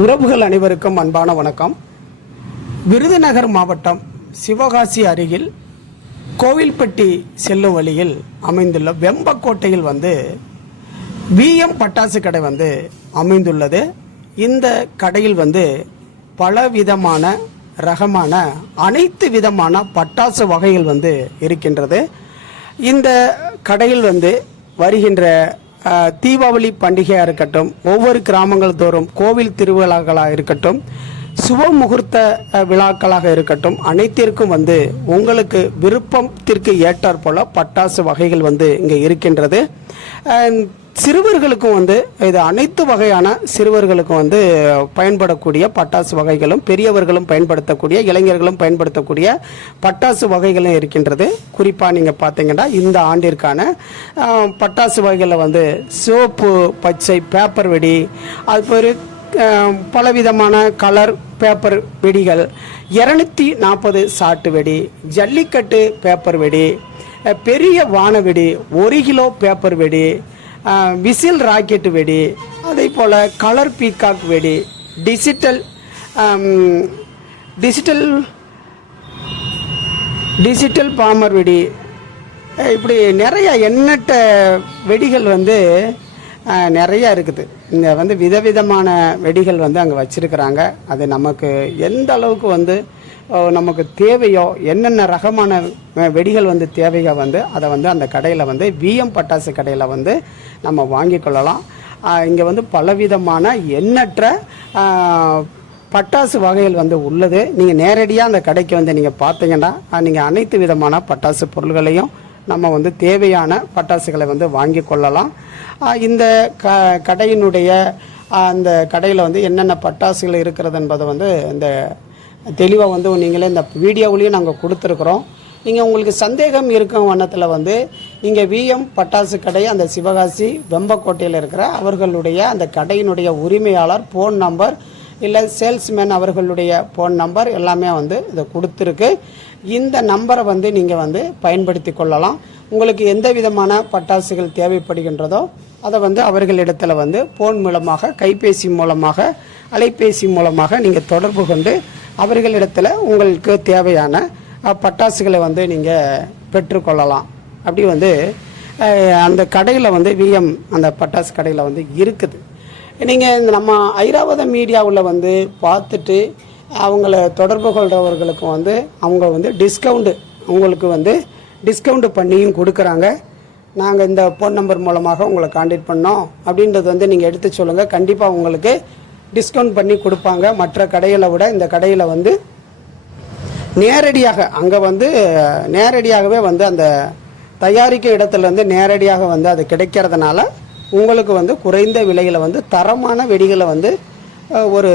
உறவுகள் அனைவருக்கும் அன்பான வணக்கம். விருதுநகர் மாவட்டம் சிவகாசி அருகில் கோவில்பட்டி செல்லும் வழியில் அமைந்துள்ள வெம்பக்கோட்டையில் வந்து பிஎம் பட்டாசு கடை வந்து அமைந்துள்ளது. இந்த கடையில் வந்து பலவிதமான ரகமான அனைத்து விதமான பட்டாசு வகைகள் வந்து இருக்கின்றது. இந்த கடையில் வந்து வருகின்ற தீபாவளி பண்டிகையாக இருக்கட்டும் ஒவ்வொரு கிராமங்கள் தோறும் கோவில் திருவிழாக்களாக இருக்கட்டும் சுப முகூர்த்த விழாக்களாக இருக்கட்டும் அனைத்திற்கும் வந்து உங்களுக்கு விருப்பத்திற்கு ஏற்றாற்போல் பட்டாசு வகைகள் வந்து இங்கே இருக்கின்றது. சிறுவர்களுக்கும் வந்து இது அனைத்து வகையான சிறுவர்களுக்கும் வந்து பயன்படக்கூடிய பட்டாசு வகைகளும் பெரியவர்களும் பயன்படுத்தக்கூடிய இளைஞர்களும் பயன்படுத்தக்கூடிய பட்டாசு வகைகளும் இருக்கின்றது. குறிப்பாக நீங்கள் பார்த்தீங்கன்னா இந்த ஆண்டிற்கான பட்டாசு வகைகளில் வந்து சிவப்பு பச்சை பேப்பர் வெடி அது ஒரு பலவிதமான கலர் பேப்பர் வெடிகள் இரநூத்தி நாற்பது சாட்டு வெடி ஜல்லிக்கட்டு பேப்பர் வெடி பெரிய வானவெடி ஒரு கிலோ பேப்பர் வெடி விசில் ராக்கெட் வெடி அதே போல் கலர் பீகாக் வெடி டிஜிட்டல் டிஜிட்டல் டிஜிட்டல் பாமர் வெடி. இப்படி நிறைய எண்ணற்ற வெடிகள் வந்து நிறையா இருக்குது. இந்த வந்து விதவிதமான வெடிகள் வந்து அங்கே வச்சுருக்கிறாங்க. அது நமக்கு எந்த அளவுக்கு வந்து நமக்கு தேவையோ என்னென்ன ரகமான வெடிகள் வந்து தேவையோ வந்து அதை வந்து அந்த கடையில் வந்து விஎம் பட்டாசு கடையில் வந்து நம்ம வாங்கி கொள்ளலாம். இங்கே வந்து பலவிதமான எண்ணற்ற பட்டாசு வகைகள் வந்து உள்ளது. நீங்கள் நேரடியாக அந்த கடைக்கு வந்து நீங்கள் பார்த்தீங்கன்னா நீங்கள் அனைத்து விதமான பட்டாசு பொருள்களையும் நம்ம வந்து தேவையான பட்டாசுகளை வந்து வாங்கி கொள்ளலாம். இந்த க கடையினுடைய அந்த கடையில் வந்து என்னென்ன பட்டாசுகள் இருக்கிறது என்பதை வந்து இந்த தெளிவாக வந்து நீங்களே இந்த வீடியோவிலையும் நாங்கள் கொடுத்துருக்குறோம். நீங்கள் உங்களுக்கு சந்தேகம் இருக்கும் வண்ணத்தில் வந்து நீங்கள் விஎம் பட்டாசு கடை அந்த சிவகாசி வெம்பக்கோட்டையில் இருக்கிற அவர்களுடைய அந்த கடையினுடைய உரிமையாளர் ஃபோன் நம்பர் இல்லை சேல்ஸ்மேன் அவர்களுடைய ஃபோன் நம்பர் எல்லாமே வந்து இதை கொடுத்துருக்கு. இந்த நம்பரை வந்து நீங்கள் வந்து பயன்படுத்தி கொள்ளலாம். உங்களுக்கு எந்த விதமான பட்டாசுகள் தேவைப்படுகின்றதோ அதை வந்து அவர்களிடத்தில் வந்து ஃபோன் மூலமாக கைபேசி மூலமாக அலைபேசி மூலமாக நீங்கள் தொடர்பு கொண்டு அவர்களிடத்தில் உங்களுக்கு தேவையான பட்டாசுகளை வந்து நீங்கள் பெற்றுக்கொள்ளலாம். அப்படி வந்து அந்த கடையில் வந்து விஎம் அந்த பட்டாசு கடையில் வந்து இருக்குது. நீங்கள் இந்த நம்ம ஐராவத மீடியாவில் வந்து பார்த்துட்டு அவங்கள தொடர்பு கொள்கிறவர்களுக்கு வந்து அவங்க வந்து டிஸ்கவுண்டு உங்களுக்கு வந்து டிஸ்கவுண்ட் பண்ணியும் கொடுக்குறாங்க. நாங்கள் இந்த ஃபோன் நம்பர் மூலமாக உங்களை காண்டாக்ட் பண்ணோம். அப்படின்றது வந்து நீங்கள் எடுத்து சொல்லுங்கள் கண்டிப்பாக உங்களுக்கு டிஸ்கவுண்ட் பண்ணி கொடுப்பாங்க. மற்ற கடைகளை விட இந்த கடையில் வந்து நேரடியாக அங்கே வந்து நேரடியாகவே வந்து அந்த தயாரிக்க இடத்துலேருந்து நேரடியாக வந்து அது கிடைக்கிறதுனால உங்களுக்கு வந்து குறைந்த விலையில் வந்து தரமான வெடிகளை வந்து ஒரு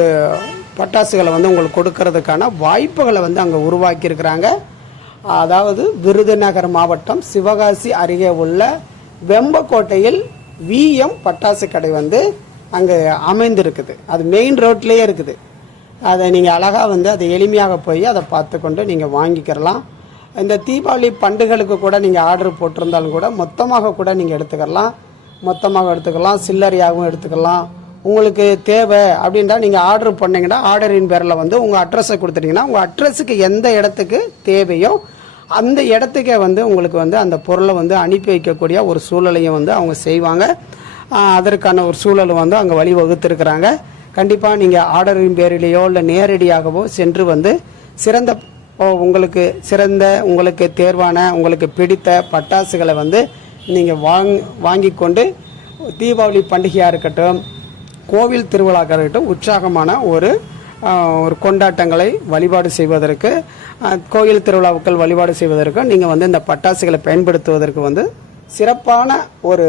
பட்டாசுகளை வந்து உங்களுக்கு கொடுக்கறதுக்கான வாய்ப்புகளை வந்து அங்கே உருவாக்கியிருக்கிறாங்க. அதாவது விருதுநகர் மாவட்டம் சிவகாசி அருகே உள்ள வெம்பக்கோட்டையில் விஎம் பட்டாசு கடை வந்து அங்கே அமைந்திருக்குது. அது மெயின் ரோட்லேயே இருக்குது. அதை நீங்கள் அழகாக வந்து அதை எளிமையாக போய் அதை பார்த்து கொண்டு நீங்கள் வாங்கிக்கிறலாம். இந்த தீபாவளி பண்டுகளுக்கு கூட நீங்கள் ஆர்டர் போட்டிருந்தாலும் கூட மொத்தமாக கூட நீங்கள் எடுத்துக்கலாம் மொத்தமாக எடுத்துக்கலாம். சில்லறையாகவும் எடுத்துக்கலாம். உங்களுக்கு தேவை அப்படின்றா நீங்கள் ஆர்டர் பண்ணிங்கன்னா ஆர்டரின் பேரில் வந்து உங்கள் அட்ரஸை கொடுத்துட்டீங்கன்னா உங்கள் அட்ரஸுக்கு எந்த இடத்துக்கு தேவையோ அந்த இடத்துக்கே வந்து உங்களுக்கு வந்து அந்த பொருளை வந்து அனுப்பி வைக்கக்கூடிய ஒரு சூழலையும் வந்து அவங்க செய்வாங்க. அதற்கான ஒரு சூழல் வந்து அங்கே வழிவகுத்திருக்கிறாங்க. கண்டிப்பாக நீங்கள் ஆர்டரின் பேரிலேயோ இல்லை நேரடியாகவோ சென்று வந்து சிறந்த உங்களுக்கு சிறந்த உங்களுக்கு தேர்வான உங்களுக்கு பிடித்த பட்டாசுகளை வந்து நீங்கள் வாங் வாங்கி கொண்டு தீபாவளி பண்டிகையாக இருக்கட்டும் கோவில் திருவிழாக்காக இருக்கட்டும் உற்சாகமான ஒரு ஒரு கொண்டாட்டங்களை வழிபாடு செய்வதற்கு கோயில் திருவிழாக்கள் வழிபாடு செய்வதற்கு நீங்கள் வந்து இந்த பட்டாசுகளை பயன்படுத்துவதற்கு வந்து சிறப்பான ஒரு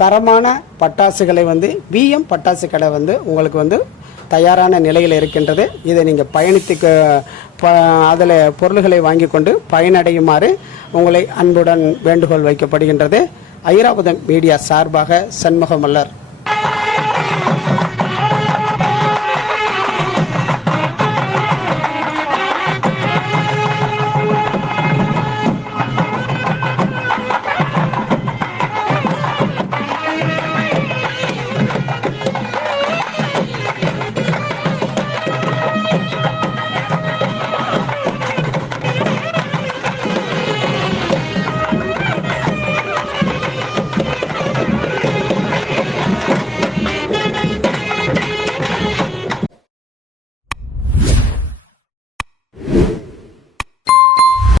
தரமான பட்டாசுகளை வந்து பிஎம் பட்டாசு கடை வந்து உங்களுக்கு வந்து தயாரான நிலையில் இருக்கின்றது. இதை நீங்கள் பயணித்து அதில் பொருள்களை வாங்கி கொண்டு பயனடையுமாறு உங்களை அன்புடன் வேண்டுகோள் வைக்கப்படுகின்றது. ஐராவதம் மீடியா சார்பாக சண்முகமல்லர்.